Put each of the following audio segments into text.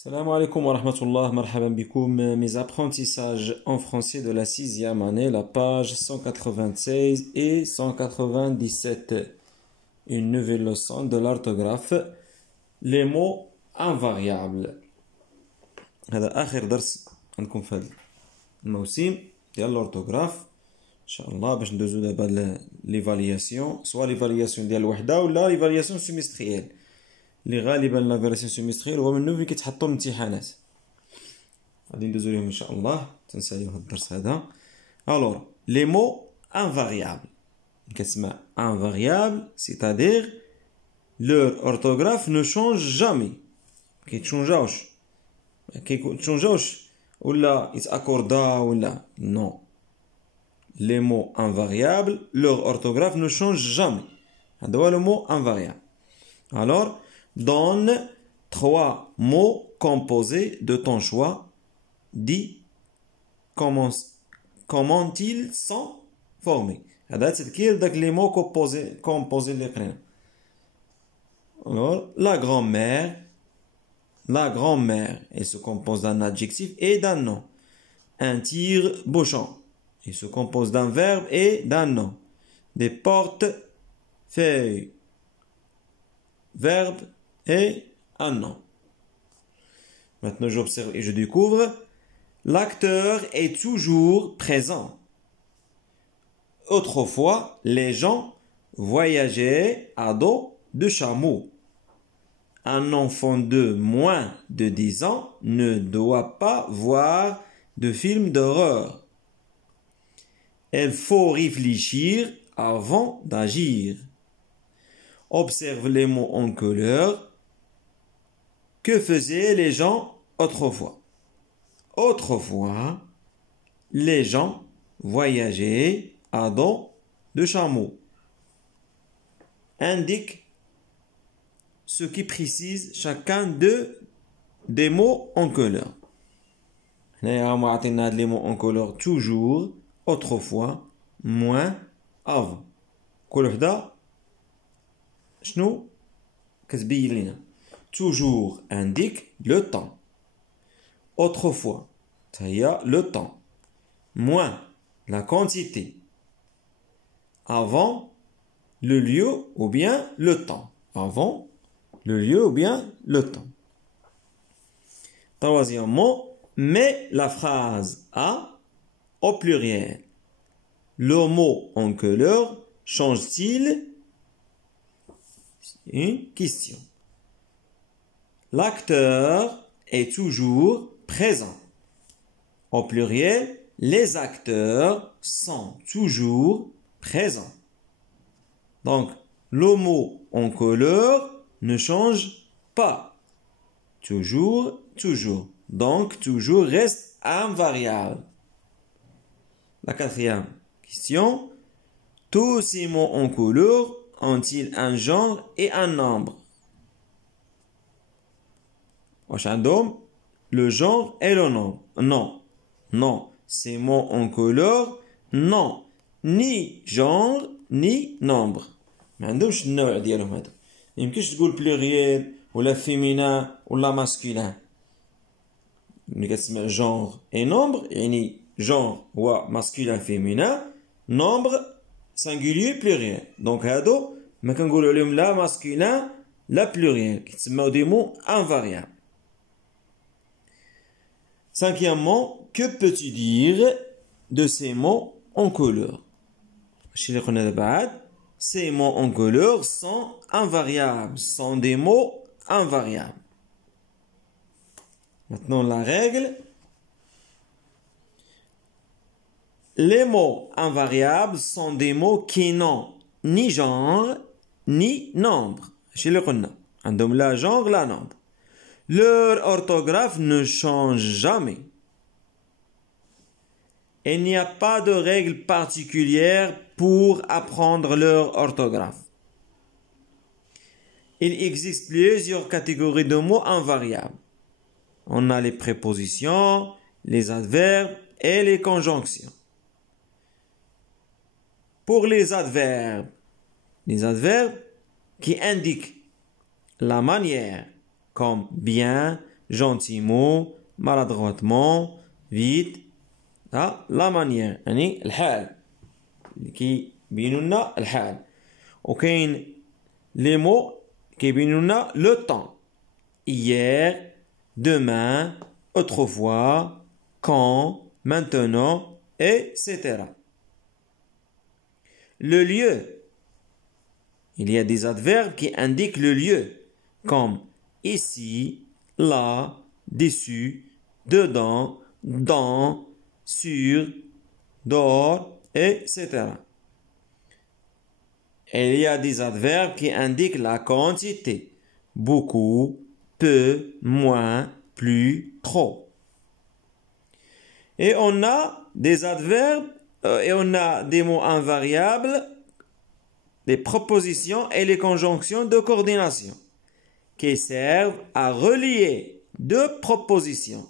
Salam alaikum wa rahmatullah, marhaban bikoum, mes apprentissages en français de la sixième année, la page 196 et 197. Une nouvelle leçon de l'orthographe, les mots invariables. هذا آخر درس عندكم في هذا الموسم ديال l'orthographe. إن شاء الله باش ندوزو دابا l'évaluation, soit l'évaluation ديال الوحدة ولا l'évaluation semestrielle. اللي غالبا لا فيرسيون سيمستريال هو منو اللي كيتحطوا الامتحانات غادي ندوزو ليهم ان شاء الله تنساليو هاد الدرس هذا. الوغ لي مو انفاريابل كتسمع انفاريابل سيتادير لور اورثوغراف نو شونج جامي كيتشونجاوش ولا يتاكوردا ولا نو لي مو انفاريابل لور اورثوغراف نو شونج جامي هذا هو لو مو انفاريابل. Alors, donne 3 mots composés de ton choix. Dis comment ils sont formés. هذا تذكير داك les mots composés اللي قرينا. Alors, la grand-mère, elle se compose d'un adjectif et d'un nom. Un tire-bouchon, il se compose d'un verbe et d'un nom. Des porte-feuilles, verbe et un nom. Maintenant, j'observe et je découvre. L'acteur est toujours présent. Autrefois, les gens voyageaient à dos de chameau. Un enfant de moins de 10 ans ne doit pas voir de films d'horreur. Il faut réfléchir avant d'agir. Observe les mots en couleur. Que faisaient les gens autrefois? Autrefois, les gens voyageaient à dos de chameau. Indique ce qui précise chacun des mots en couleur. Les mots en couleur toujours, autrefois, moins, avant. شنو كتبين لنا toujours indique le temps. Autrefois هي le temps. Moins la quantité. Avant le lieu ou bien le temps. Avant le lieu ou bien le temps. Troisièmement, mets la phrase A au pluriel. Le mot en couleur change-t-il? Une question. L'acteur est toujours présent. Au pluriel, les acteurs sont toujours présents. Donc, le mot en couleur ne change pas. Toujours, toujours. Donc, toujours reste invariable. La quatrième question. Tous ces mots en couleur ont-ils un genre et un nombre? Le genre et le nombre. Non. Non. Ces mots en couleur, non. Ni genre, ni nombre. ما عندهمش النوع ديالهم هذا. يمكنش تقول pluriel ولا féminin ولا masculin. ملي كتسمع genre et nombre يعني genre هو masculin féminin, nombre singulier pluriel. Donc هادو ما كنقولوا عليهم لا masculin لا pluriel كيتسموا des mots invariables. Cinquièmement, que peux-tu dire de ces mots en couleur? Ces mots en couleur sont invariables, sont des mots invariables. Maintenant la règle. Les mots invariables sont des mots qui n'ont ni genre ni nombre. Chez le Qur'an, عندهم la genre la nombre. Leur orthographe ne change jamais. Il n'y a pas de règle particulière pour apprendre leur orthographe. Il existe plusieurs catégories de mots invariables. On a les prépositions, les adverbes et les conjonctions. Pour les adverbes qui indiquent la manière, comme bien, gentiment, maladroitement, vite. La manière يعني الحال كي بينوا لنا الحال. وكاين les mots كيبينوا لنا le temps. Hier, demain, autrefois, quand, maintenant, etc. Le lieu. Il y a des adverbes qui indiquent le lieu, comme ici, là, dessus, dedans, dans, sur, dehors, etc. Et il y a des adverbes qui indiquent la quantité. Beaucoup, peu, moins, plus, trop. Et on a des adverbes et on a des mots invariables, les propositions et les conjonctions de coordination qui servent à relier deux propositions.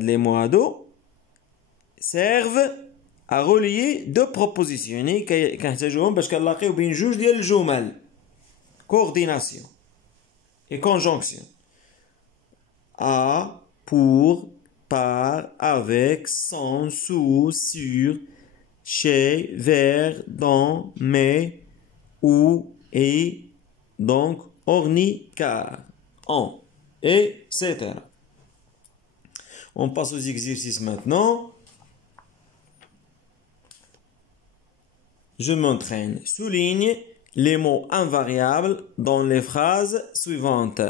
Les mots servent à relier deux propositions. كنحتاجوهم باش كنلاقيو بين جوج ديال الجمل. Coordination et conjonction. À, pour, par, avec, sans, sous, sur, chez, vers, dans, mais, où, et, donc, orni, car, en, etc. On passe aux exercices maintenant. Je m'entraîne. Souligne les mots invariables dans les phrases suivantes.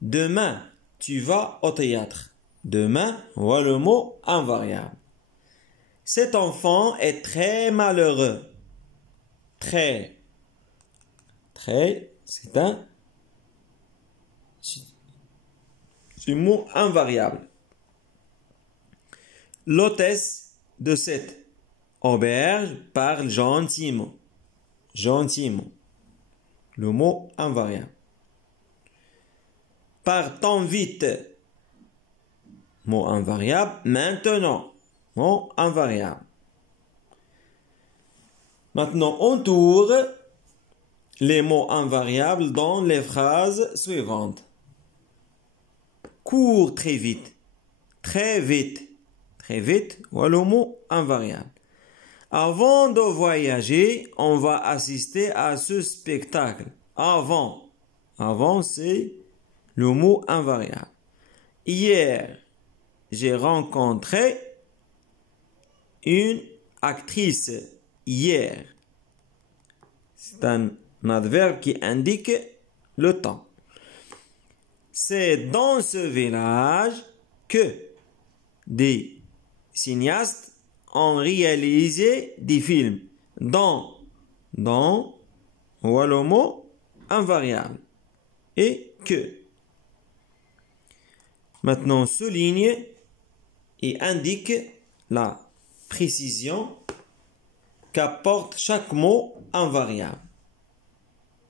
Demain, tu vas au théâtre. Demain, voilà le mot invariable. Cet enfant est très malheureux. Très, c'est un mot invariable. L'hôtesse de cette auberge parle gentiment. Gentiment. Le mot invariable. Partons vite. Mot invariable. Maintenant. Mot invariable. Maintenant, on tourne les mots invariables dans les phrases suivantes. Cours très vite. Très vite. Très vite. Voilà le mot invariable. Avant de voyager, on va assister à ce spectacle. Avant. Avant, c'est le mot invariable. Hier, j'ai rencontré une actrice. Hier. C'est un adverbe qui indique le temps. C'est dans ce village que des cinéastes ont réalisé des films. Dans, voilà le mot invariable. Et que. Maintenant, souligne et indique la précision qu'apporte chaque mot invariable.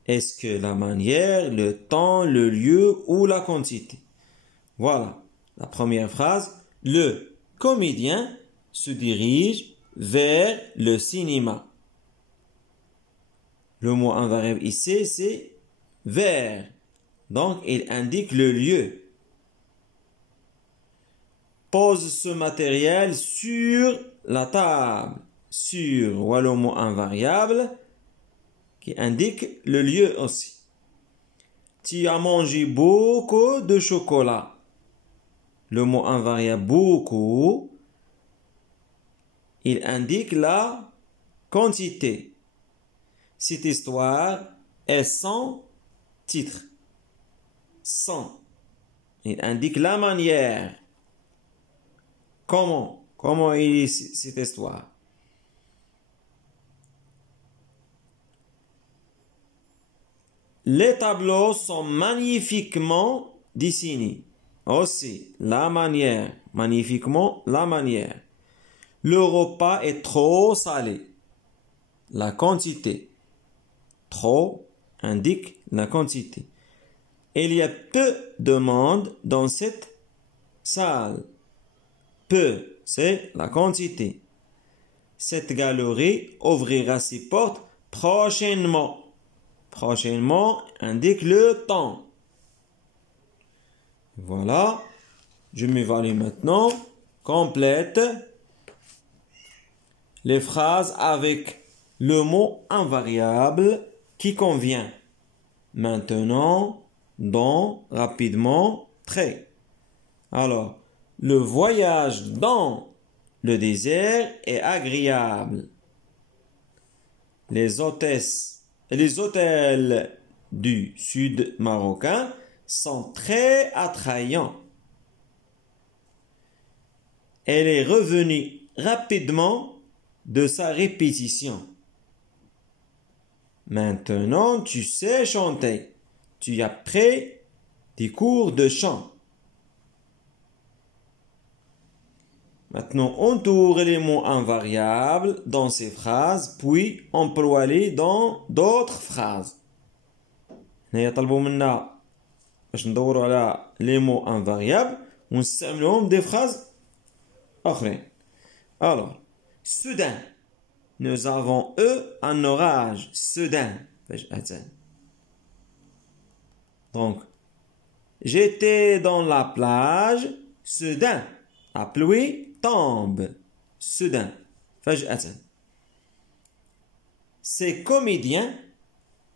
Est-ce que la manière, le temps, le lieu ou la quantité? Voilà. La première phrase. Le comédien se dirige vers le cinéma. Le mot invariable ici, c'est vers. Donc, il indique le lieu. Pose ce matériel sur la table. Sur, voilà le mot invariable qui indique le lieu aussi. Tu as mangé beaucoup de chocolat. Le mot invariable beaucoup, il indique la quantité. Cette histoire est sans titre. Sans. Il indique la manière. Comment est cette histoire? Les tableaux sont magnifiquement dessinés. Aussi, la manière. Magnifiquement, la manière. Le repas est trop salé. La quantité. Trop indique la quantité. Il y a peu de monde dans cette salle. Peu, c'est la quantité. Cette galerie ouvrira ses portes prochainement. Prochainement indique le temps. Voilà. Je m'évalue maintenant. Complète les phrases avec le mot invariable qui convient. Maintenant, dans, rapidement, très. Alors, le voyage dans le désert est agréable. Les hôtels du sud marocain sont très attrayants. Elle est revenue rapidement de sa répétition. Maintenant, tu sais chanter. Tu as pris des cours de chant. Maintenant, entoure les mots invariables dans ces phrases, puis emploie-les dans d'autres phrases. هنا يطلبوا منا باش ندوروا على les mots invariables ونستعملوهم des phrases آخرين. Alors, soudain, nous avons eu un orage. Soudain. Donc, j'étais dans la plage. Soudain, la pluie tombe. Soudain. فجأة. Ces comédiens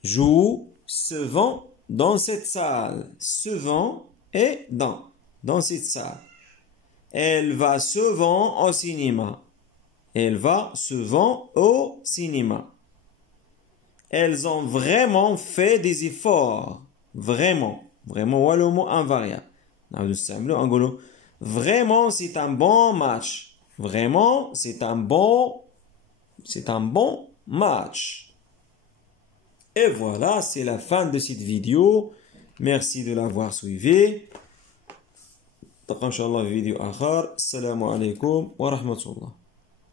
jouent souvent dans cette salle. Souvent et dans cette salle. Elle va souvent au cinéma. Elle va souvent au cinéma. Elles ont vraiment fait des efforts. Vraiment. Vraiment, ou le mot invariable. Vraiment, c'est un bon match. Vraiment, c'est un bon match. Et voilà, c'est la fin de cette vidéo. Merci de l'avoir suivi. نلقاو إن شاء الله في فيديو آخر. السلام عليكم ورحمة الله.